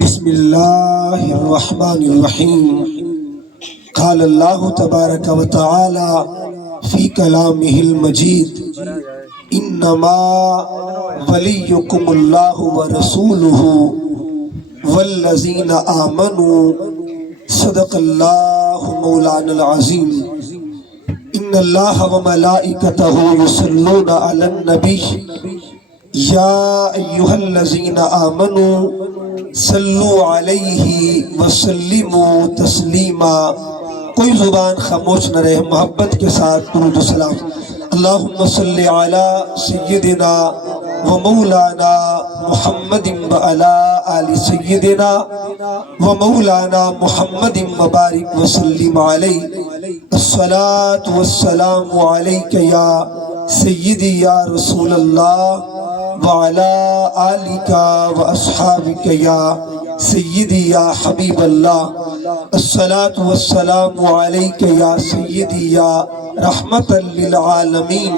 بسم اللہ الرحمن الرحیم قال اللہ تبارک و تعالی فی کلامہ المجید انما ولیکم اللہ ورسولہ والذین آمنوا صدق اللہ مولانا العظیم ان اللہ وملائکتہ یصلون علی النبی یا ایہا الذین آمنوا صلو علیہ وسلموا تسلیما۔ کوئی زبان خاموش نہ رہے، محبت کے ساتھ درود و سلام۔ اللہم صلی علی سیدنا و مولانا محمد وعلی آل سیدنا و مولانا محمد مبارک وسلم علیہ۔ الصلاة والسلام علیک یا سیدی یا رسول اللہ وعلى آلك وأصحابك يا سيدي يا حبيب الله۔ الصلاة والسلام عليك يا سيدي يا رحمة للعالمين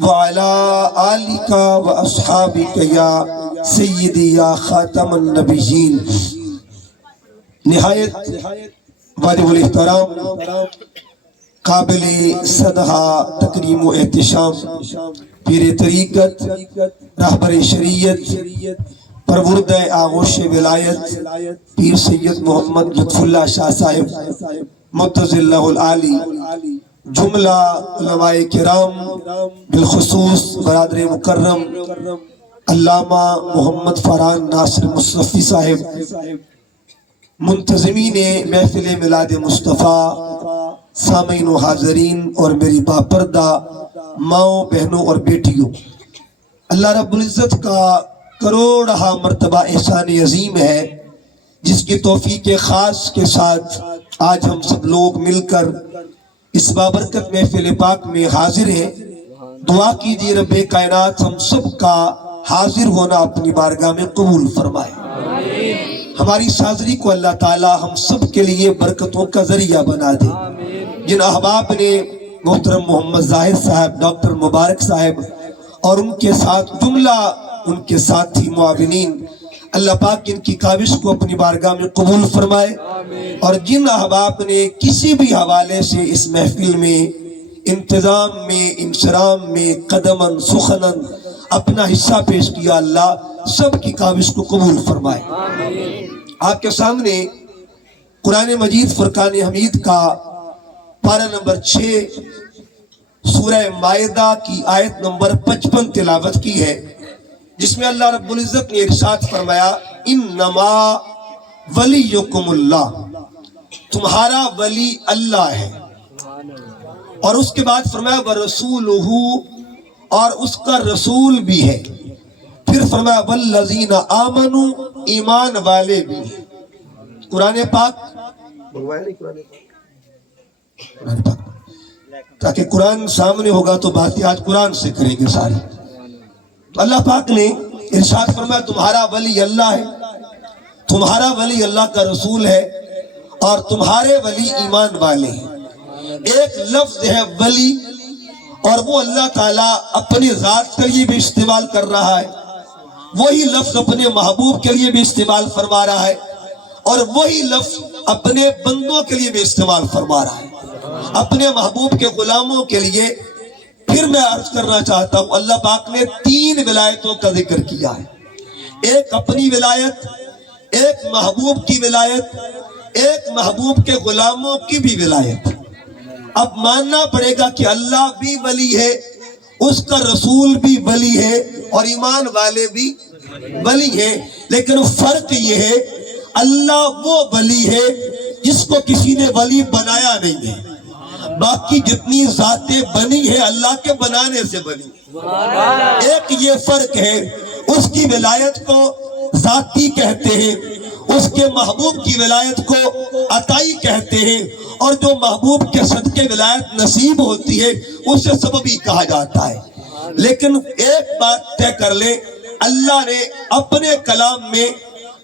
وعلى آلك وأصحابك يا سيدي يا خاتم النبيين۔ نہایت واجب الاحترام قابل صدحہ تکریم و احتشام پیر طریقت رہبر شریعت پروردہ آغوش ولایت پیر سید محمد لطف اللہ شاہ صاحب متعز اللہ العالی، جملہ علماء کرام، بالخصوص برادر مکرم علامہ محمد فرحان ناصر مصطفی صاحب، منتظمین محفل میلاد مصطفیٰ، سامعین و حاضرین اور میری باپردہ ماؤں، بہنوں اور بیٹیوں، اللہ رب العزت کا کروڑہا مرتبہ احسان عظیم ہے جس کی توفیق خاص کے ساتھ آج ہم سب لوگ مل کر اس بابرکت محفل پاک میں حاضر ہیں۔ دعا کیجئے رب کائنات ہم سب کا حاضر ہونا اپنی بارگاہ میں قبول فرمائے۔ ہماری حاضری کو اللہ تعالی ہم سب کے لیے برکتوں کا ذریعہ بنا دے۔ جن احباب نے محترم محمد ظاہر صاحب، ڈاکٹر مبارک صاحب اور ان کے ساتھ جملہ ان کے ساتھی معاونین، اللہ پاک ان کی کاوش کو اپنی بارگاہ میں قبول فرمائے، اور جن احباب نے کسی بھی حوالے سے اس محفل میں انتظام میں، انشرام میں، قدماً سخناً اپنا حصہ پیش کیا، اللہ سب کی کاوش کو قبول فرمائے۔ آپ کے سامنے قرآن مجید فرقان حمید کا پارہ نمبر 6 سورہ مائدہ کی آیت نمبر 55 تلاوت کی ہے، جس میں اللہ رب العزت نے ارشاد فرمایا انما ولیکم اللہ، تمہارا ولی اللہ ہے، اور اس کے بعد فرمایا ورسولہ، اور اس کا رسول بھی ہے، پھر فرمایا والذین آمنوا، ایمان والے بھی ہیں۔ قرآن پاک تاکہ قرآن سامنے ہوگا تو باتیں آج قرآن سے کریں گے ساری۔ تو اللہ پاک نے ارشاد فرمایا تمہارا ولی اللہ ہے، تمہارا ولی اللہ کا رسول ہے، اور تمہارے ولی ایمان والے ہیں۔ ایک لفظ ہے ولی، اور وہ اللہ تعالیٰ اپنی ذات کے لیے بھی استعمال کر رہا ہے، وہی لفظ اپنے محبوب کے لیے بھی استعمال فرما رہا ہے، اور وہی لفظ اپنے بندوں کے لیے بھی استعمال فرما رہا ہے، اپنے محبوب کے غلاموں کے لیے۔ پھر میں عرض کرنا چاہتا ہوں، اللہ پاک نے 3 ولایتوں کا ذکر کیا ہے، ایک اپنی ولایت، ایک محبوب کی ولایت، ایک محبوب کے غلاموں کی بھی ولایت۔ اب ماننا پڑے گا کہ اللہ بھی ولی ہے، اس کا رسول بھی ولی ہے، اور ایمان والے بھی ولی ہیں، لیکن فرق یہ ہے اللہ وہ ولی ہے جس کو کسی نے ولی بنایا نہیں ہے، باقی جتنی ذاتیں بنی ہیں اللہ کے بنانے سے بنی۔ ایک یہ فرق ہے، اس کی ولایت کو ذاتی کہتے ہیں، اس کے محبوب کی ولایت کو عطائی کہتے ہیں، اور جو محبوب کے صدقے ولایت نصیب ہوتی ہے اسے سببی کہا جاتا ہے۔ لیکن ایک بات طے کر لیں، اللہ نے اپنے کلام میں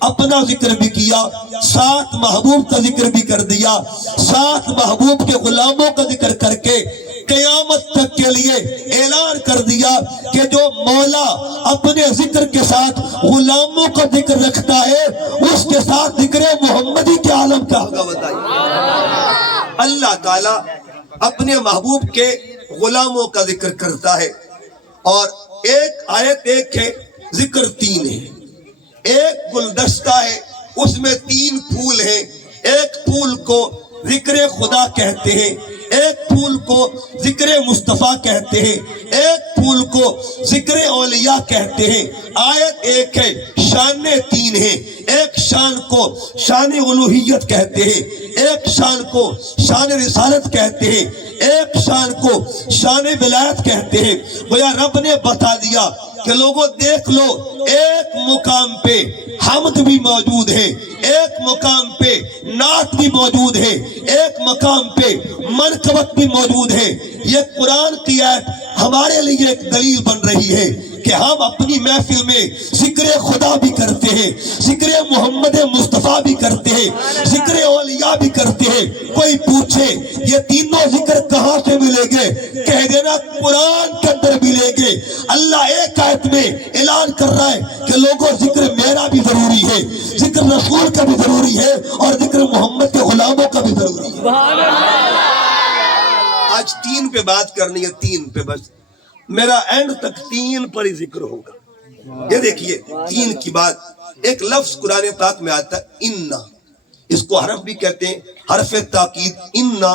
اپنا ذکر بھی کیا، ساتھ محبوب کا ذکر بھی کر دیا، ساتھ محبوب کے غلاموں کا ذکر کر کے قیامت تک کے لیے اعلان کر دیا کہ جو مولا اپنے ذکر کے ساتھ غلاموں کا ذکر رکھتا ہے اس کے تعالیٰ اپنے محبوب کے غلاموں کا ذکر کرتا ہے، اور ایک آیت ایک ہے، ذکر تین ہے۔ ایک گلدستہ ہے، اس میں 3 پھول ہیں۔ ایک پھول کو ذکر خدا کہتے ہیں، ایک پھول کو ذکر مصطفیٰ کہتے ہیں، ایک پھول کو ذکر اولیاء کہتے ہیں۔ آیت ایک ہے، شان 3 ہیں۔ ایک شان کو شان الوہیت کہتے ہیں، ایک شان کو شان رسالت کہتے ہیں، ایک شان کو شان ولایت کہتے ہیں۔ گویا رب نے بتا دیا کہ لوگوں دیکھ لو، ایک مقام پہ حمد بھی موجود ہے، ایک مقام پہ نعت بھی موجود ہے، ایک مقام پہ منقبت بھی موجود ہے۔ یہ قرآن کی آیت ہمارے لیے ایک دلیل بن رہی ہے کہ ہم اپنی محفل میں ذکر خدا بھی کرتے ہیں، ذکر محمد مصطفیٰ بھی کرتے ہیں، ذکر اولیاء بھی کرتے ہیں۔ کوئی پوچھے یہ تینوں ذکر کہاں سے ملیں گے؟ کہہ دینا قرآن کے اندر ملیں گے۔ اللہ ایک آیت میں اعلان کر رہا ہے کہ لوگوں ذکر میرا بھی ضروری ہے، ذکر رسول کا بھی ضروری ہے، اور ذکر محمد کے غلاموں کا بھی ضروری ہے۔ آج 3 پہ بات کرنی ہے، 3 پہ بس، میرا اینڈ تک 3 پر ہی ذکر ہوگا۔ یہ دیکھیے 3 کی بات۔ ایک لفظ قرآن پاک میں آتا ہے انا، اس کو حرف بھی کہتے ہیں، حرف تاکید انا۔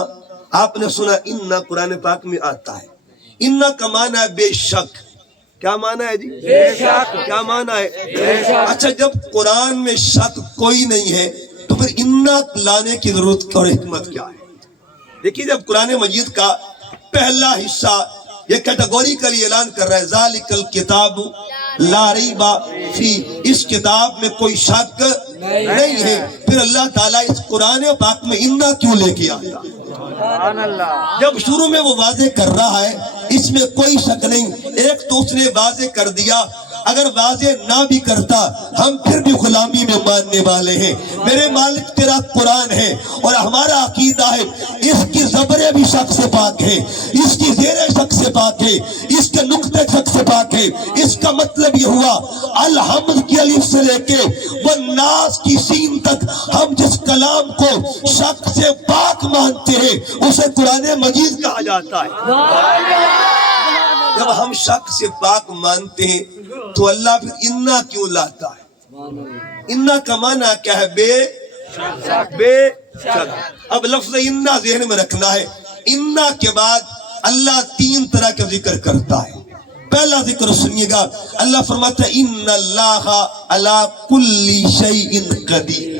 آپ نے سنا انا قرآن پاک میں آتا ہے۔ انا کا معنی ہے بے شک۔ کیا معنی ہے جی؟ بے شک۔ کیا معنی ہے؟ بے شک۔ اچھا، جب قرآن میں شک کوئی نہیں ہے تو پھر انا لانے کی ضرورت اور حکمت کیا ہے؟ دیکھیے جب قرآن مجید کا پہلا حصہ یہ کیٹیگوریکلی اعلان کر رہا ہے ذالک الکتاب لا ریب فی، اس کتاب میں کوئی شک نہیں ہے، پھر اللہ تعالیٰ اس قرآن پاک میں انا کیوں لے کے آتا؟ جب شروع میں وہ واضح کر رہا ہے اس میں کوئی شک نہیں، ایک تو اس نے واضح کر دیا، اگر واضح نہ بھی کرتا ہم پھر بھی غلامی میں ماننے والے ہیں۔ میرے مالک تیرا قرآن ہے، اور ہمارا عقیدہ ہے اس کی زبریں بھی شک سے پاک ہے، اس کی زیریں شک سے پاک ہے، اس کے نقطے شک سے پاک ہے۔ اس کا مطلب یہ ہوا الحمد کی الف سے لے کے والناس کی سین تک ہم جس کلام کو شک سے پاک مانتے ہیں اسے قرآن مجید کہا جاتا ہے۔ جب ہم شک سے پاک مانتے ہیں تو اللہ پھر انا کیوں لاتا ہے؟ انا کا معنی کیا ہے؟ بے شک۔ اب لفظ انا ذہن میں رکھنا ہے۔ انا کے بعد اللہ 3 طرح کا ذکر کرتا ہے۔ پہلا ذکر سنیے گا، اللہ فرماتا ہے ان اللہ علی کل شیء قدیر۔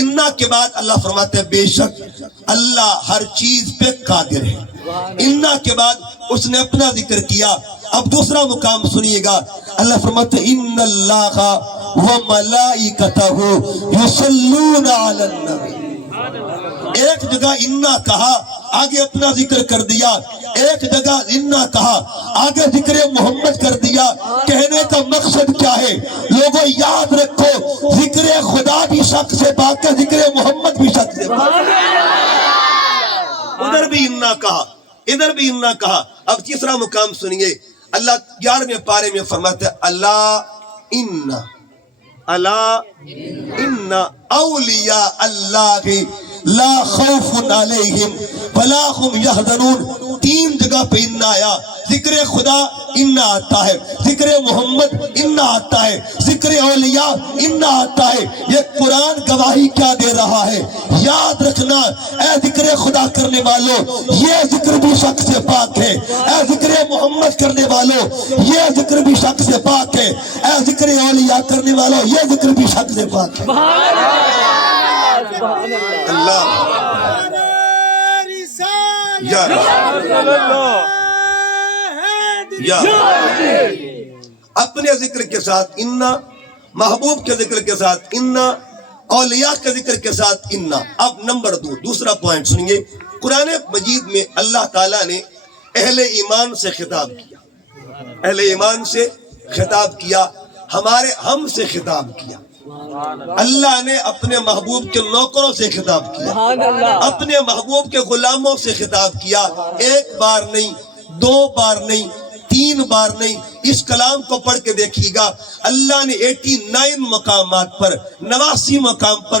انا کے بعد اللہ فرماتا ہے بے شک اللہ ہر چیز پہ قادر ہے۔ انا کے بعد اس نے اپنا ذکر کیا۔ اب دوسرا مقام سنیے گا، اللہ فرماتا ہے ان اللہ وملائکتہ یصلون علی النبی۔ ایک جگہ انا کہا، آگے اپنا ذکر کر دیا، ایک جگہ انا کہا، آگے ذکر محمد کر دیا۔ کہنے کا مقصد کیا ہے؟ لوگوں یاد رکھو، ذکر خدا بھی شک سے پاک ہے، ذکر محمد بھی شک سے پاک ہے۔ ادھر بھی انا کہا، ادھر بھی انا کہا۔ اب تیسرا مقام سنیے، اللہ 11ویں پارے میں فرماتا ہے الا ان اولیاء اللہ لا خوف علیہم ولا هم یحزنون۔ 3 جگہ پہ انا آیا، ذکر خدا انا آتا ہے، ذکر محمد انا آتا ہے، ذکر اولیاء انا آتا ہے۔ یہ قرآن گواہی کیا دے رہا ہے؟ یاد رکھنا اے ذکر خدا کرنے والوں، یہ ذکر بھی شک سے پاک ہے۔ اے ذکر محمد کرنے والوں، یہ ذکر بھی شک سے پاک ہے۔ اے ذکر اولیاء کرنے والوں، یہ ذکر بھی شک سے پاک ہے۔ اللہ یا اپنے ذکر کے ساتھ انا، محبوب کے ذکر کے ساتھ انا، اولیاء کے ذکر کے ساتھ انا۔ اب نمبر 2 دوسرا پوائنٹ سنیے، قرآن مجید میں اللہ تعالیٰ نے اہل ایمان سے خطاب کیا، اہل ایمان سے خطاب کیا، ہم سے خطاب کیا۔ اللہ نے اپنے محبوب کے نوکروں سے خطاب کیا، اپنے محبوب کے غلاموں سے خطاب کیا۔ 1 بار نہیں، 2 بار نہیں، 3 بار نہیں۔ اس کلام کو پڑھ کے دیکھیے گا، اللہ نے 89 مقامات پر، 89 مقام پر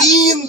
3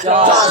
4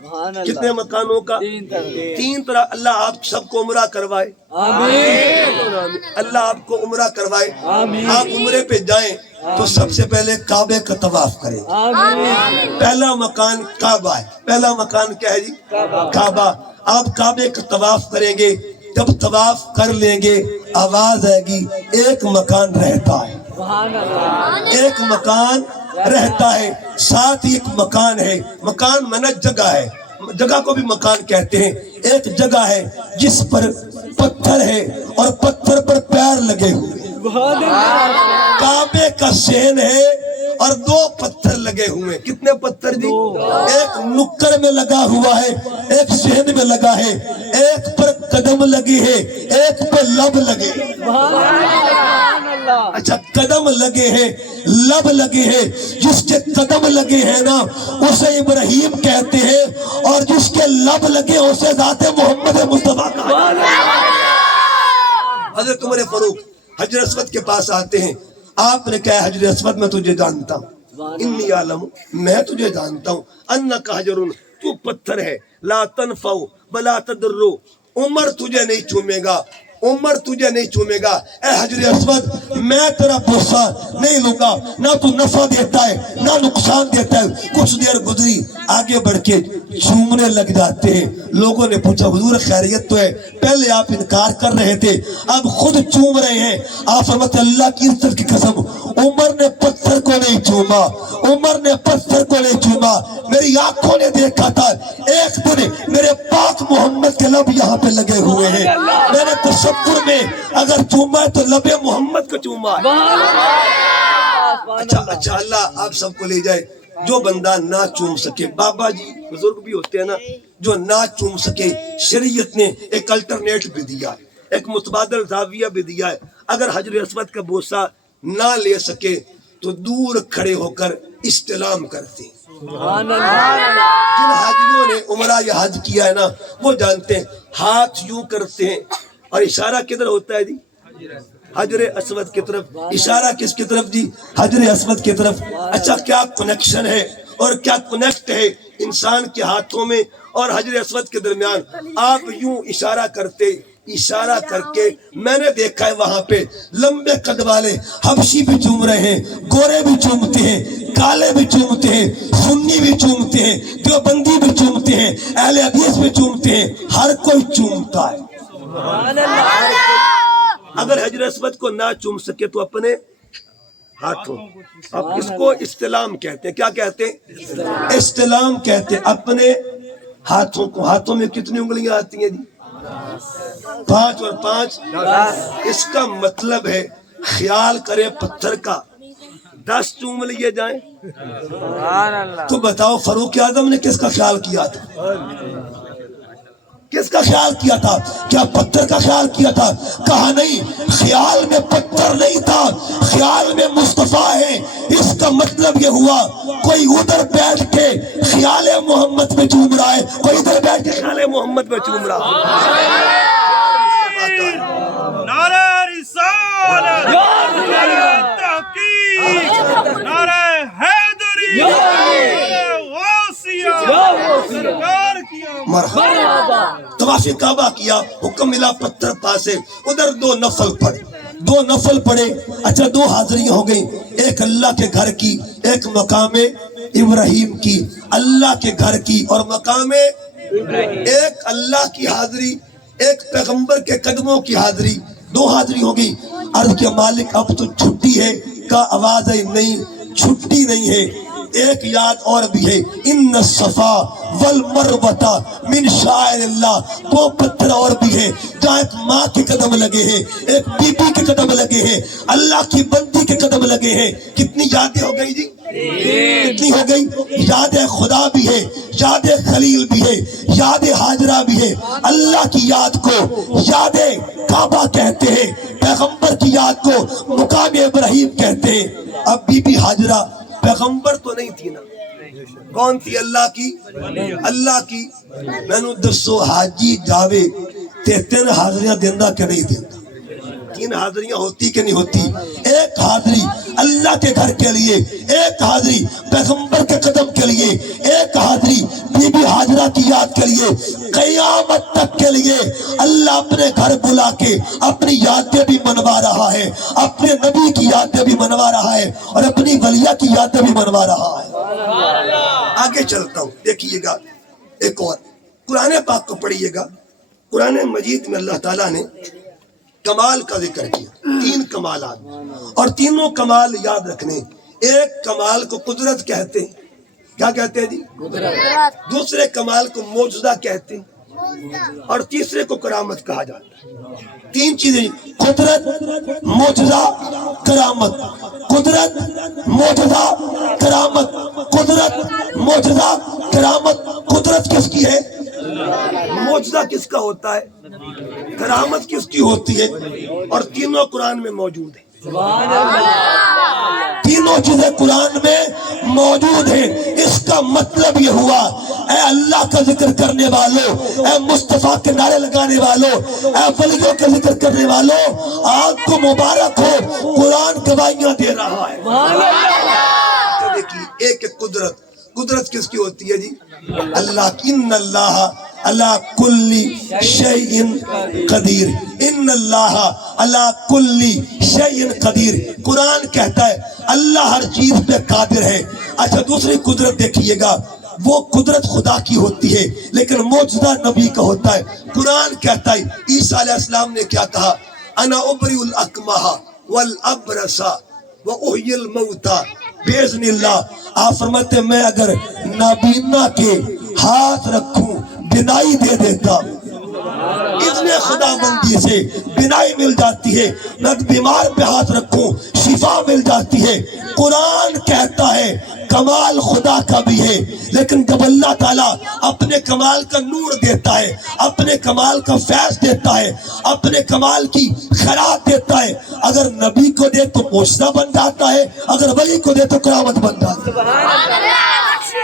کتنے مکانوں کا؟ 3 طرح۔ اللہ آپ سب کو عمرہ کروائے، اللہ آپ کو عمرہ کروائے۔ آپ عمرے پہ جائیں تو سب سے پہلے کعبے کا طواف کریں۔ پہلا مکان کعبہ ہے۔ پہلا مکان کیا ہے جی؟ کعبہ۔ آپ کعبے کا طواف کریں گے، جب طواف کر لیں گے آواز آئے گی ایک مکان رہتا ہے، ایک مکان رہتا ہے۔ ساتھ ہی ایک مکان ہے، مکان منا جگہ ہے، جگہ کو بھی مکان کہتے ہیں۔ ایک جگہ ہے جس پر پتھر ہے اور پتھر پر پیر لگے ہوئے، کعبے کا سین ہے اور 2 پتھر لگے ہوئے۔ کتنے پتھر جی؟ ایک نکر میں لگا ہوا ہے، ایک سین میں لگا ہے، ایک پر قدم لگی ہے، ایک پر لب لگے۔ اچھا، قدم لگے ہیں، لب لگے ہیں۔ جس کے قدم لگے ہیں نا اسے ابراہیم کہتے ہیں، اور جس کے لب لگے اسے ذات محمد مصطفیٰ کہا جاتا ہے۔ حضرت عمر فاروق حجر اسود کے پاس آتے ہیں۔ آپ نے کہا حجر اسود میں تجھے جانتا ہوں، انی عالم، میں تجھے جانتا ہوں، انک حجر، تو پتھر ہے، لا تنفع ولا تضر، عمر تجھے نہیں چومے گا، عمر تجھے نہیں چومے گا۔ اے حجر اسود، میں تیرا بوسہ نہیں لوں گا، نہ تو نفع دیتا ہے نہ نقصان دیتا ہے۔ کچھ دیر گزری، آگے بڑھ کے چومنے لگ جاتے ہیں۔ لوگوں نے پوچھا حضور خیریت تو ہے؟ پہلے آپ انکار کر رہے تھے، اب خود چوم رہے ہیں۔ آپ فرماتے اللہ کی عزت کی قسم، عمر نے پتھر کو نہیں چوما، عمر نے پتھر کو نہیں چوما، میری آنکھوں نے دیکھا تھا۔ ایک دن میرے پاک محمد کے لب یہاں پہ لگے ہوئے ہیں، میں نے تصور میں اگر چوما ہے تو لب محمد کو چوما ہے۔ اچھا اللہ آپ سب کو لے جائے۔ جو بندہ نہ چوم سکے، بابا جی بزرگ بھی ہوتے ہیں نا، جو نہ چوم سکے، شریعت نے ایک الٹرنیٹ بھی دیا ہے، ایک متبادل زاویہ بھی دیا ہے۔ اگر حجر اسود کا بوسہ نہ لے سکے تو دور کھڑے ہو کر استلام کرتے ہیں۔ جن حاجیوں نے عمرہ یا حج کیا ہے نا وہ جانتے ہیں، ہاتھ یوں کرتے ہیں اور اشارہ کدھر ہوتا ہے جی؟ حجر اسود کی طرف۔ اشارہ کس کی طرف جی؟ حجر اسود کی طرف۔ اچھا، کیا کنیکشن ہے اور کیا کنیکٹ ہے انسان کے ہاتھوں میں اور حجر اسود کے درمیان؟ آپ یوں اشارہ کرتے، اشارہ کر کے میں نے دیکھا ہے وہاں پہ لمبے قد والے حبشی بھی چوم رہے ہیں، گورے بھی چومتے ہیں، کالے بھی چومتے ہیں، سنی بھی چومتے ہیں، دیوبندی بھی چومتے ہیں، اہل حدیث بھی چومتے ہیں، ہر کوئی چومتا ہے۔ اگر حجر اسود کو نہ چوم سکے تو اپنے ہاتھوں، اب اس کو استلام کہتے ہیں۔ کیا کہتے ہیں؟ استلام کہتے ہیں اپنے ہاتھوں کو۔ ہاتھوں میں کتنی انگلیاں آتی ہیں جی؟ 5 اور 5 10۔ اس کا مطلب ہے خیال کرے پتھر کا 10 چوم لیے جائیں تو بتاؤ فاروق اعظم نے کس کا خیال کیا تھا؟ کس کا خیال کیا تھا؟ کیا پتھر کا خیال کیا تھا؟ کہا نہیں، خیال میں پتھر نہیں تھا، خیال میں مصطفیٰ ہے۔ اس کا مطلب یہ ہوا کوئی ادھر بیٹھ کے خیال محمد میں چوم رہا ہے، کوئی ادھر بیٹھ کے خیال محمد میں چوم رہا ہے۔ نعرہ رسالت، نعرہ تحقیق، نعرہ حیدری، نعرہ غوثیہ، سرکار کی مرحبا۔ طواف کعبہ کیا، حکم ملا پتھر پاسے، ادھر 2 نفل پڑے، 2 نفل پڑے۔ اچھا 2 حاضریاں ہو گئی، ایک اللہ کے گھر کی، ایک مقام ابراہیم کی، اللہ کے گھر کی اور مقام ایک اللہ کی حاضری، ایک پیغمبر کے قدموں کی حاضری، 2 حاضری ہو گئی۔ عرض کے مالک اب تو چھٹی ہے کا آواز ہے، نہیں چھٹی نہیں ہے، ایک یاد اور بھی ہے، ان الصفا والمروہ من شعائر اللہ۔ 2 پتھر اور بھی ہیں جہاں ایک ماں کے قدم لگے ہیں، ایک بی بی کے قدم لگے ہیں، اللہ کی بندی کے قدم لگے ہیں۔ کتنی یادیں ہو گئی جی؟ کتنی ہو گئی؟ یاد خدا بھی ہے، یاد خلیل بھی ہے، یاد حاجرہ بھی ہے۔ اللہ کی یاد کو یاد کعبہ کہتے ہیں، پیغمبر کی یاد کو مقام ابراہیم کہتے ہیں۔ اب بی بی حاجرہ پیغمبر تو نہیں تھی نا، کون تھی؟ اللہ کی، اللہ کی۔ میں نے دسو حاجی جاوے تے 3 حاضریاں دیندہ کہ نہیں دیندہ؟ 3 حاضریاں ہوتی کہ نہیں ہوتی؟ ایک حاضری اللہ کے گھر کے لیے، ایک حاضری پیغمبر کے قدم کے لیے، ایک حاضری بی بی حاجرہ لیے قیامت تک کے لیے اللہ اپنے گھر بلا کے اپنی یادیں بھی منوا رہا ہے، اپنے نبی کی یادیں بھی منوا رہا ہے اور اپنی ولیہ کی یادیں بھی منوا رہا ہے۔ آگے چلتا ہوں، دیکھیے گا ایک اور قرآن پاک کو پڑھیے گا۔ قرآن مجید میں اللہ تعالیٰ نے کمال کا ذکر کیا، 3 کمالات، اور تینوں کمال یاد رکھنے۔ ایک کمال کو قدرت کہتے ہیں، کیا کہتے ہیں جی؟ قدرت۔ دوسرے کمال کو معجزہ کہتے ہیں اور تیسرے کو کرامت کہا جاتا ہے۔ 3 چیزیں، قدرت، معجزہ، کرامت۔ قدرت، معجزہ، کرامت۔ قدرت، معجزہ، کرامت۔ قدرت کس کی ہے؟ معجزہ کس کا ہوتا ہے؟ کرامت کس کی ہوتی ہے؟ اور تینوں قرآن میں موجود ہیں۔ تینوں چیزیں قرآن میں موجود ہیں۔ اس کا مطلب یہ ہوا، اے اللہ کا ذکر کرنے والوں، اے مصطفیٰ کے نعرے لگانے والوں، اے ولیوں کا ذکر کرنے والوں، آپ کو مبارک ہو، قرآن گواہیاں دے رہا ہے۔ دیکھیے، ایک قدرت۔ قدرت کس کی ہوتی ہے جی؟ اللہ کی۔ ان اللہ علی کل شیء قدیر، ان اللہ علی کل شیء قدیر۔ قرآن کہتا ہے اللہ ہر چیز پہ قادر ہے۔ اچھا، دوسری قدرت دیکھیے گا، وہ قدرت خدا کی ہوتی ہے لیکن معجزہ نبی کا ہوتا ہے۔ قرآن کہتا ہے عیسیٰ علیہ السلام نے کیا کہا؟ انا ابری الاکمہ والابرص واحیی الموتى باذن اللہ۔ آپ فرماتے ہیں میں اگر نابینا کے ہاتھ رکھوں بینائی دے دیتا، اذن خدا بندی سے بینائی مل جاتی ہے، میں بیمار پہ ہاتھ رکھوں شفا مل جاتی ہے۔ قرآن کہتا ہے کمال خدا کا بھی ہے، لیکن جب اللہ تعالیٰ اپنے کمال کا نور دیتا ہے، اپنے کمال کا فیض دیتا ہے، اپنے کمال کی خیرات دیتا ہے، اگر نبی کو دے تو معجزہ بن جاتا ہے، اگر ولی کو دے تو کرامت بن جاتا ہے۔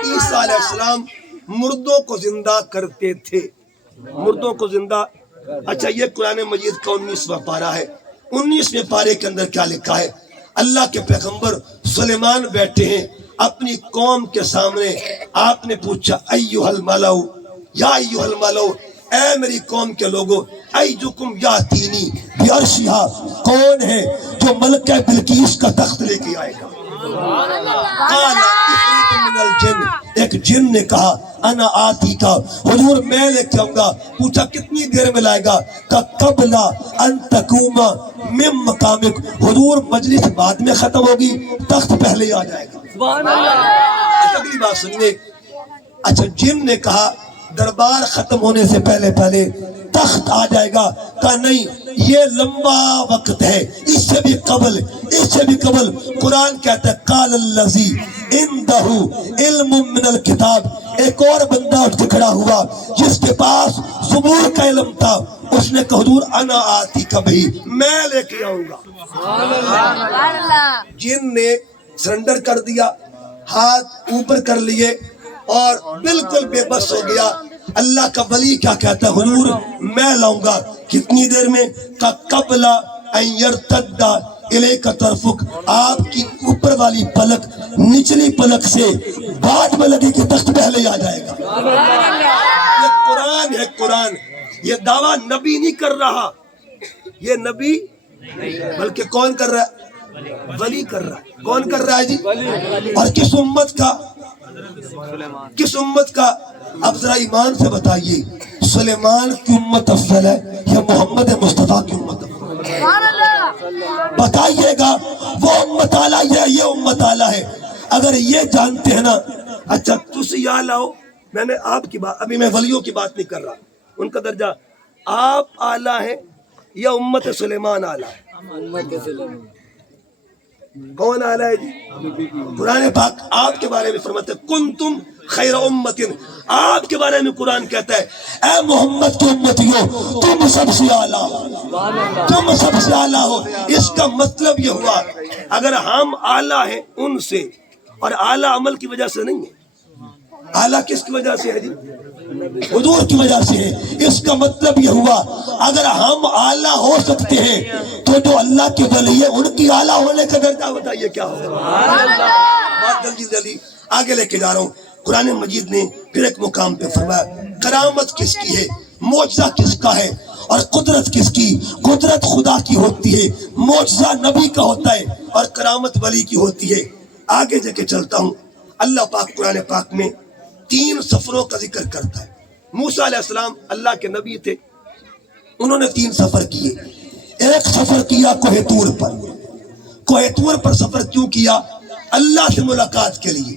عیسیٰ علیہ السلام مردوں کو زندہ کرتے تھے، مردوں کو زندہ۔ اچھا، یہ قرآن مجید کا 19واں پارہ ہے۔ 19ویں پارے کے اندر کیا لکھا ہے؟ اللہ کے پیغمبر سلیمان بیٹھے ہیں اپنی قوم کے سامنے۔ آپ نے پوچھا ایھا الملؤ، یا ایھا الملؤ، اے میری قوم کے لوگوں، ایجکم یاتینی بعرشھا، کون ہے جو ملکہ بلقیس کا تخت لے کے آئے گا؟ قال عفریت من الجن، ایک جن نے کہا انا آتی کا، حضور میں لے کے آؤں گا۔ پوچھا کتنی دیر میں لائے گا؟ کہ قبل ان تقوم من مقامک، حضور مجلس بعد میں ختم ہوگی، تخت پہلے آ جائے گا۔ سبحان اللہ۔ اگلی بات سنیے۔ اچھا، جن نے کہا دربار ختم ہونے سے پہلے پہلے تخت آ جائے گا، کہا نہیں، یہ لمبا وقت ہے، اس سے بھی قبل، اس سے بھی قبل۔ قرآن کہتا ہے قال الذی عندہ علم من الکتاب، ایک اور بندہ اٹھ کے کھڑا ہوا جس کے پاس زبور کا علم تھا، اس نے کہا حضور انا آتی کا بھی، میں لے کے آؤں گا۔ جن نے سرنڈر کر دیا، ہاتھ اوپر کر لیے اور بالکل بے بس ہو گیا۔ اللہ کا ولی کیا کہتا ہے؟ حضور میں لاؤں گا، کتنی دیر میں؟ کہ قبل ان یرتد الیک طرفک، آپ کی اوپر والی پلک نچلی پلک سے بعد میں لگے کہ تخت پہلے آ جائے گا۔ یہ قرآن ہے، قرآن۔ یہ دعویٰ نبی نہیں کر رہا، یہ نبی بلکہ کون کر رہا ہے؟ ولی کر رہا ہے۔ کون کر رہا ہے جی؟ اور کس امت کا؟ کس امت کا؟ اب ذرا ایمان سے بتائیے، سلیمان کی امت افضل ہے یا محمد مصطفیٰ کی امت افضل ہے؟ بتائیے گا۔ وہ امت اعلیٰ ہے، یہ امت اعلیٰ ہے۔ اگر یہ جانتے ہیں نا، اچھا تسی اعلیٰ ہو، میں نے آپ کی بات، ابھی میں ولیوں کی بات نہیں کر رہا، ان کا درجہ، آپ اعلیٰ ہیں یا امت سلیمان اعلیٰ ہے؟ کون اعلیٰ ہے جی؟ قرآن پاک آپ کے بارے میں فرماتا ہے کنتم خیر امت، آپ کے بارے میں قرآن کہتا ہے اے محمد کی امتیوں، تم سب سے اعلیٰ ہو، تم سب سے اعلیٰ ہو۔ اس کا مطلب یہ ہوا اگر ہم اعلیٰ ہیں ان سے، اور اعلیٰ عمل کی وجہ سے نہیں ہے، اعلیٰ کس کی وجہ سے ہے جی؟ حضور کی وجہ سے ہے۔ اس کا مطلب یہ ہوا اگر ہم اعلیٰ ہو سکتے ہیں تو جو اللہ کے ولی ہے ان کی اعلیٰ ہونے کا درجہ بتائیے کیا ہوگا؟ بات جلدی جلدی آگے لے کے جا رہا ہوں۔ قرآن مجید نے پھر ایک مقام پہ فرمایا کرامت کس کی ہے، معجزہ کس کا ہے، اور قدرت کس کی؟ قدرت خدا کی ہوتی ہے، معجزہ نبی کا ہوتا ہے، اور کرامت ولی کی ہوتی ہے۔ آگے جا کے چلتا ہوں، اللہ پاک قرآن پاک میں 3 سفروں کا ذکر کرتا ہے۔ موسیٰ علیہ السلام اللہ کے نبی تھے، انہوں نے 3 سفر کیے۔ ایک سفر کیا کوہ طور پر۔ کوہ طور پر سفر کیوں کیا؟ اللہ سے ملاقات کے لیے،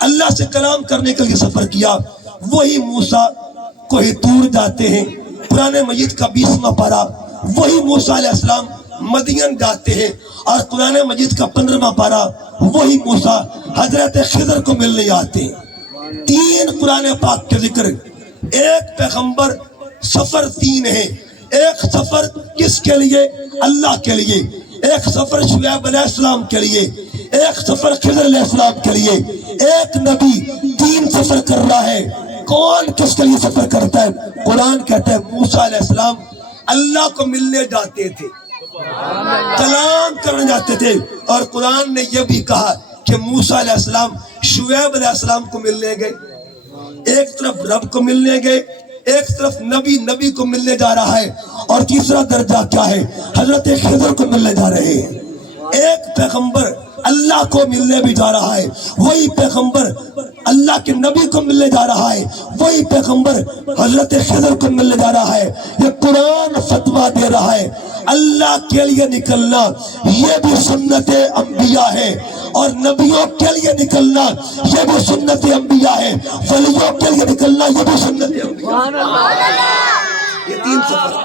اللہ سے کلام کرنے کے لیے سفر کیا۔ وہی موسیٰ کوہ طور جاتے ہیں، قرآن مجید کا 20واں پارہ۔ وہی موسیٰ علیہ السلام مدین جاتے ہیں، اور قرآن مجید کا 15واں پارہ۔ وہی موسیٰ حضرت خضر کو ملنے آتے ہیں۔ 3 قرآن پاک کے ذکر۔ ایک پیغمبر سفر 3 ہے۔ ایک سفر کس کے لیے؟ اللہ کے لیے۔ ایک سفر شعیب علیہ السلام کے لیے، ایک سفر خضر علیہ السلام کے لیے۔ ایک نبی 3 سفر کر رہا ہے۔ کون کس کے لیے سفر کرتا ہے؟ قرآن کہتا ہے موسیٰ علیہ السلام اللہ کو ملنے جاتے تھے، کلام کرنے جاتے تھے، اور قرآن نے یہ بھی کہا کہ موسیٰ علیہ السلام شعیب علیہ السلام کو ملنے گئے۔ ایک طرف رب کو ملنے گئے، ایک طرف نبی کو ملنے جا رہا ہے، اور تیسرا درجہ کیا ہے؟ حضرت خضر کو ملنے جا رہے ہیں۔ ایک پیغمبر اللہ کو ملنے بھی جا رہا ہے، وہی پیغمبر اللہ کے نبی کو ملنے جا رہا ہے، وہی پیغمبر حضرت خضر کو ملنے جا رہا ہے۔ یہ قرآن فتویٰ دے رہا ہے اللہ کے لیے نکلنا یہ بھی سنت انبیاء ہے، اور نبیوں کے لیے نکلنا یہ بھی سنت انبیاء ہے، ولیوں کے لیے نکلنا یہ بھی سنت انبیاء ہے۔ یہ 3 سفر۔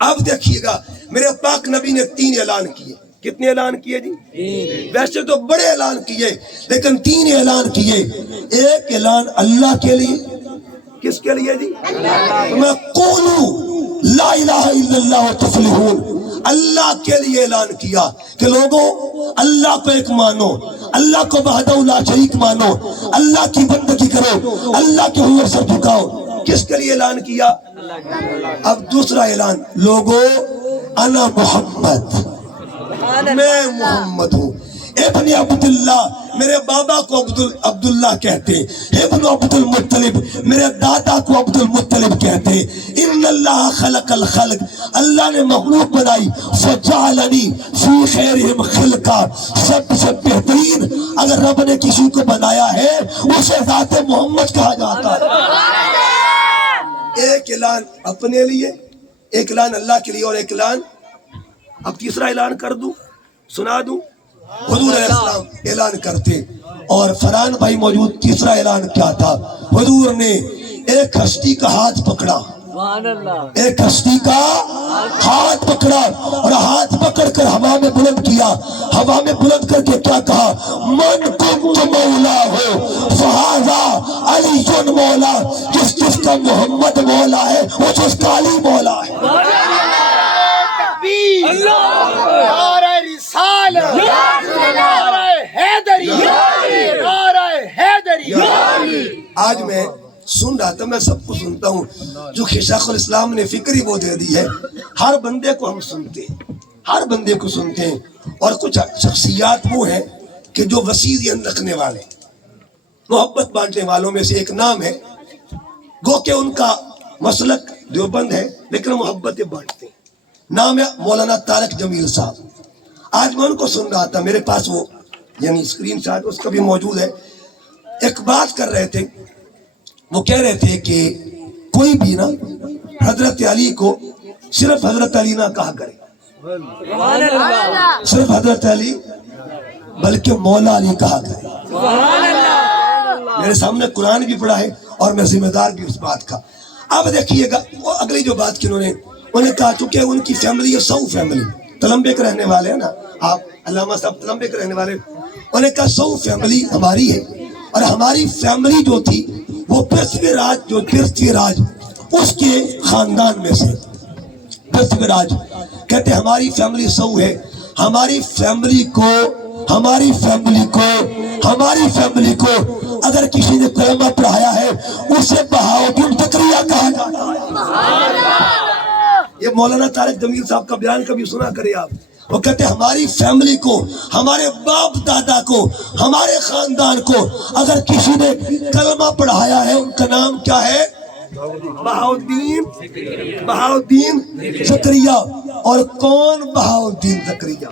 اب دیکھیے گا میرے پاک نبی نے 3 اعلان کیے۔ کتنے اعلان کیے جی؟ ویسے تو بڑے اعلان کیے، لیکن 3 اعلان کیے۔ ایک اعلان اللہ کے لیے، کس کے لیے جی؟ میں قولوا لا الہ الا اللہ تفلحون، اللہ کے لیے اعلان کیا کہ لوگوں اللہ کو ایک مانو، اللہ کو وحدہ لا شریک مانو، اللہ کی بندگی کرو، اللہ کے حضور سر جھکاؤ۔ کس کے لیے اعلان کیا؟ اب دوسرا اعلان، لوگوں انا محمد، میں محمد ہوں۔ ابن عبداللہ، میرے بابا کو عبداللہ کہتے، ابن عبد المطلب، میرے دادا کو عبد المطلب کہتے۔ ان اللہ خلق الخلق، اللہ نے مخلوق بنائی، فجعلنی فی خیرہم خلقا، سب سے بہترین اگر رب نے کسی کو بنایا ہے اسے ذات محمد کہا جاتا ہے۔ ایک اعلان اپنے لیے، ایک اعلان اللہ کے لیے، اور ایک اعلان، اب تیسرا اعلان کر دوں، سنا دوں۔ حضور علیہ السلام اعلان کرتے، اور فرحان بھائی موجود۔ تیسرا اعلان کیا تھا؟ حضور نے ایک ہستی کا ہاتھ پکڑا، ایک ہستی کا ہاتھ پکڑا، اور ہاتھ پکڑ کر ہوا میں بلند کیا۔ ہوا میں بلند کر کے کیا کہا؟ من کنت مولا ہو فہذا علی مولا، جس کا محمد مولا ہے وہ جس کا علی مولا ہے۔ نعرہ رسالت، نعرہ حیدری، نعرہ حیدری۔ آج میں سن رہا تھا، میں سب کو سنتا ہوں، جو کہ شیخ الاسلام نے فکری وہ دے دی ہے۔ ہر بندے کو ہم سنتے ہیں، ہر بندے کو سنتے ہیں، اور کچھ شخصیات وہ ہیں کہ جو وسیع ذہن رکھنے والے، محبت بانٹنے والوں میں سے ایک نام ہے، گو کہ ان کا مسلک دیوبند ہے لیکن محبتیں بانٹتے ہیں۔ نام ہے مولانا طارق جمیل صاحب۔ آج میں ان کو سن رہا تھا، میرے پاس وہ یعنی اسکرین شاٹ اس کا بھی موجود ہے۔ ایک بات کر رہے تھے، وہ کہہ رہے تھے کہ کوئی بھی نا حضرت علی کو صرف حضرت علی نہ کہا کرے، صرف حضرت علی، بلکہ مولا علی کہا کرے۔ میرے سامنے قرآن بھی پڑھا ہے اور میں ذمہ دار بھی اس بات کا۔ اب دیکھیے گا وہ اگلی جو بات کی انہوں نے کہا، چونکہ ان کی فیملی ہے سو فیملی، تلمبے کے رہنے والے ہیں نا آپ، علامہ صاحب تلمبے کے رہنے والے، انہوں نے کہا 100 فیملی ہماری ہے، اور ہماری فیملی جو تھی وہ پرتھوی راج اس کے خاندان میں سے، پرتھوی راج کہتے ہماری فیملی 100 ہے، ہماری فیملی کو اگر کسی نے کلمہ پڑھایا ہے اسے بہاؤدین تقریہ کہا جاتا ہے۔ مولانا طارق جمیل صاحب کا بیان کبھی سنا کرے آپ. وہ کہتے ہماری فیملی کو, ہمارے باپ دادا کو, ہمارے خاندان کو اگر کسی نے کلمہ پڑھایا ہے ان کا نام کیا ہے؟ بہاؤدین زکریا. اور کون بہاؤدین زکریا؟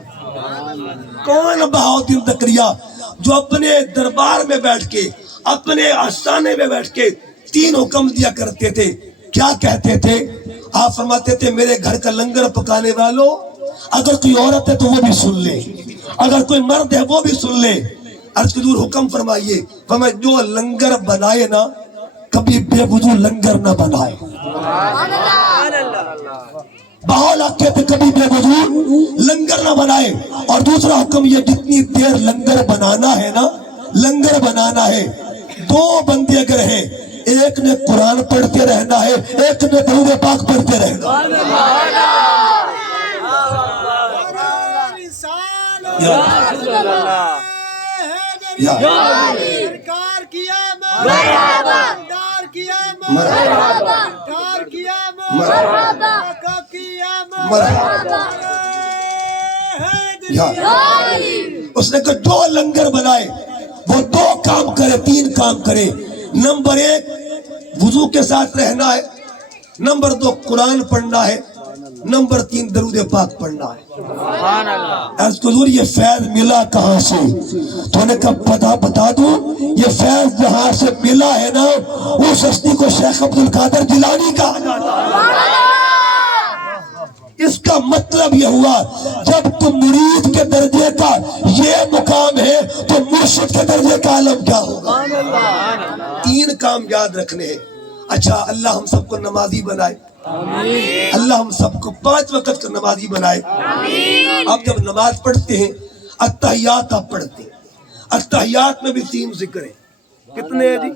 کون بہاؤدین زکریا؟ جو اپنے دربار میں بیٹھ کے, اپنے آستانے میں بیٹھ کے 3 حکم دیا کرتے تھے. کیا کہتے تھے؟ آپ فرماتے تھے میرے گھر کا لنگر پکانے والوں, اگر کوئی عورت ہے تو وہ بھی سن لے, اگر کوئی مرد ہے وہ بھی سن لے. عرض حضور حکم فرمائیے. فرمایا جو لنگر بنائے نا کبھی بے وضو لنگر نہ بنائے. بہول کہتے کبھی بے وضو لنگر نہ بنائے. اور دوسرا حکم یہ جتنی دیر لنگر بنانا ہے نا, لنگر بنانا ہے, 2 بندے اگر ہیں, ایک نے قرآن پڑھتے رہنا ہے, ایک نے درود پاک پڑھتے رہنا. سرکار کیا مرحبا کیا مرحبا کیا مرحبا کیا مرحبا. اس نے کہا جو لنگر بنائے وہ 2 کام کرے, 3 کام کرے. نمبر 1 وضو کے ساتھ رہنا ہے, نمبر 2 قرآن پڑھنا ہے, نمبر 3 درود پاک پڑھنا ہے. عرض حضور یہ فیض ملا کہاں سے؟ تو نے کہا بتا دوں, یہ فیض جہاں سے ملا ہے نا اس ہستی کو شیخ عبد القادر جیلانی کہا جاتا ہے. اس کا مطلب یہ ہوا جب تم مرید کے درجے کا یہ مقام ہے تو مرشد کے درجے کا عالم کیا ہوگا. 3 کام یاد رکھنے ہیں. اچھا اللہ ہم سب کو نمازی بنائے, اللہ ہم سب کو 5 وقت کا نمازی بنائے. اب جب نماز پڑھتے ہیں التحیات آپ پڑھتے ہیں, التحیات میں بھی 3 ذکر ہیں. کتنے ہیں جی؟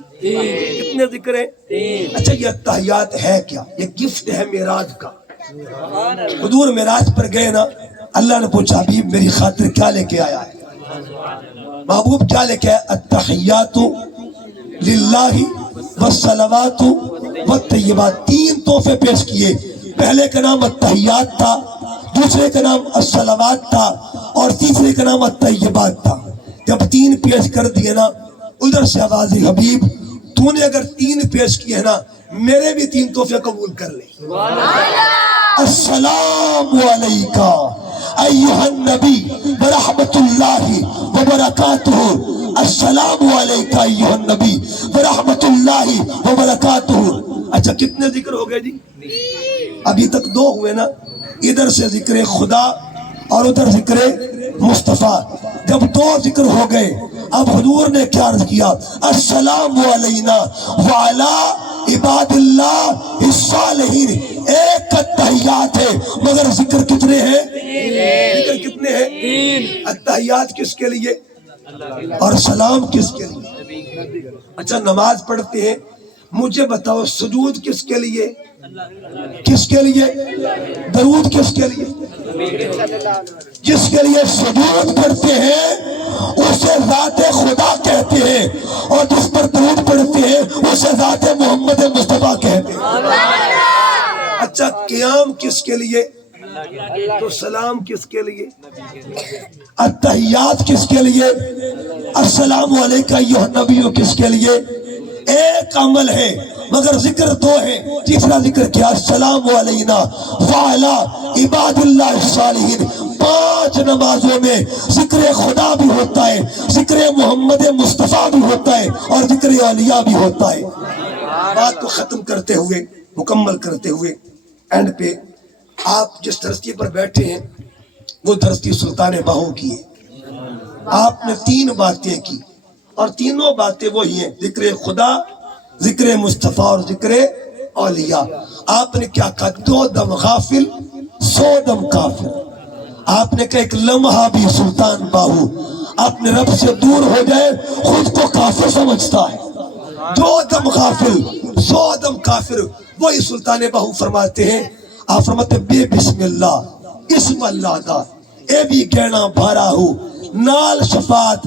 کتنے ذکر ہیں؟ اچھا یہ التحیات ہے کیا؟ یہ گفٹ ہے معراج کا. حضور معراج پر گئے نا, اللہ نے پوچھا حبیب میری خاطر کیا لے کے آیا ہے؟ محبوب کیا لے کے آیا؟ التحیات للہ والصلوات والطیبات. 3 تحفے پیش کیے. پہلے کا نام التحیات تھا, دوسرے کا نام الصلوات تھا, اور تیسرے کا نام الطیبات تھا. جب 3 پیش کر دیے نا, ادھر سے آواز حبیب تو نے اگر 3 پیش کیے نا میرے بھی 3 تحفے قبول کر لے. السلام علیکہ ایھا النبی ورحمۃ اللہ وبرکاتہ. السلام علیکہ ایھا النبی ورحمۃ اللہ وبرکاتہ. اچھا کتنے ذکر ہو گئے جی؟ ابھی تک 2 ہوئے نا. ادھر سے ذکر خدا اور ادھر ذکر مصطفیٰ. جب 2 ذکر ہو گئے اب حضور نے کیا عرض کیا؟ السلام علینا وعلی عباد اللہ الصالحین. ایک التحیات ہے مگر ذکر کتنے ہیں؟ ذکر کتنے ہیں؟ 3. التحیات کس کے لیے اور سلام کس کے لیے؟ اچھا نماز پڑھتے ہیں, مجھے بتاؤ سجود کس کے لیے, کس کے لیے, درود کس کے لیے؟ جس کے لیے سجود کرتے ہیں اسے ذات خدا کہتے ہیں, اور جس پر درود پڑھتے ہیں اسے ذات محمد مصطفیٰ کہتے ہیں. اچھا قیام کس کے لیے تو سلام کس کے لیے؟ التحیات کس کے لیے؟ السلام علیکہ ایھا النبی کس کے لیے؟ ایک عمل ہے مگر ذکر 2 ہے. تیسرا ذکر کیا؟ السلام علینا وعلی عباد اللہ الصالحین. 5 نمازوں میں ذکر خدا بھی ہوتا ہے, ذکر محمد مصطفیٰ بھی ہوتا ہے, اور ذکر اولیاء بھی ہوتا ہے. بات کو ختم کرتے ہوئے, مکمل کرتے ہوئے, اینڈ پہ آپ جس درستی پر بیٹھے ہیں وہ درستی سلطان باہو کی ہے. آپ نے 3 باتیں کی اور تینوں باتیں وہی ہیں, ذکر خدا, ذکر مصطفیٰ اور ذکر اولیاء. آپ نے کیا کہا؟ 2 دم غافل 100 دم کافر. آپ نے کہا ایک لمحہ بھی سلطان باہو اپنے رب سے دور ہو جائے خود کو کافر سمجھتا ہے. 2 دم غافل 100 دم کافر. وہی سلطان باہو فرماتے ہیں. آپ فرماتے بے بسم اللہ اسم اللہ دا اے بھی گہنا بھارا ہو نال شفاعت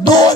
2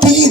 3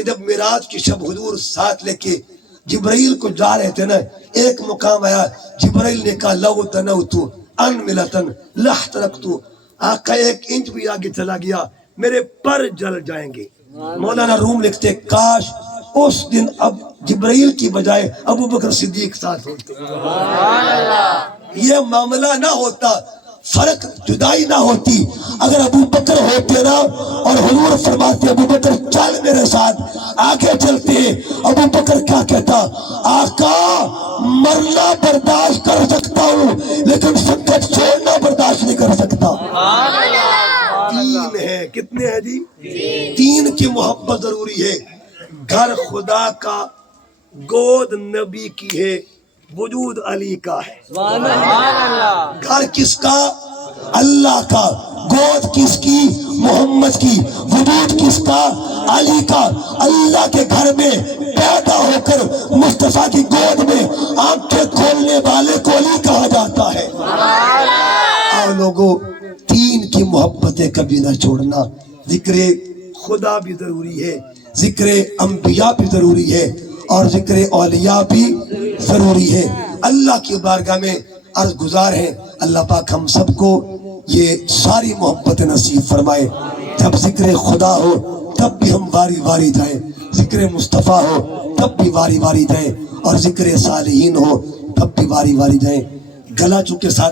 کہ جب معراج کی شب حضور ساتھ لے کے جبرائیل کو جا رہے تھے نا، ایک مقام آیا جبرائیل نے کہا لو تنوتو ان ملتن لحترقتو، آقا 1 انچ بھی آگے چلا گیا میرے پر جل جائیں گے۔ مولانا روم لکھتے کاش اس دن اب جبرائیل کی بجائے ابو بکر صدیق ساتھ ہوتے، یہ معاملہ نہ ہوتا، فرق جدائی نہ ہوتی۔ اگر ابو بکر ہوتے نا اور حضور فرماتے ابو بکر چل میرے ساتھ، آگے چلتے، ابو بکر کیا کہتا؟ آقا مرنا برداشت کر سکتا ہوں لیکن سنت چھوڑنا برداشت نہیں کر سکتا۔ تین ہے، کتنے ہیں جی؟ تین کی محبت ضروری ہے۔ گھر خدا کا، گود نبی کی ہے، وجود علی کا ہے۔ گھر کس کا؟ اللہ کا۔ گود کس کی؟ محمد کی۔ وجود کس کا؟ علی کا۔ اللہ کے گھر میں پیدا ہو کر مصطفیٰ کی گود میں آنکھیں کھولنے والے کو علی کہا جاتا ہے۔ اور لوگوں تین کی محبتیں کبھی نہ چھوڑنا۔ ذکر خدا بھی ضروری ہے، ذکر انبیاء بھی ضروری ہے، اور ذکر اولیاء بھی ضروری ہے۔ اللہ کی بارگاہ میں عرض گزار ہیں اللہ پاک ہم سب کو یہ ساری محبت نصیب فرمائے۔ جب ذکر خدا ہو تب بھی ہم واری واری جائیں، ذکر مصطفیٰ ہو تب بھی واری واری جائیں، اور ذکر صالحین ہو تب بھی واری واری جائیں۔ گلا چونکہ ساتھ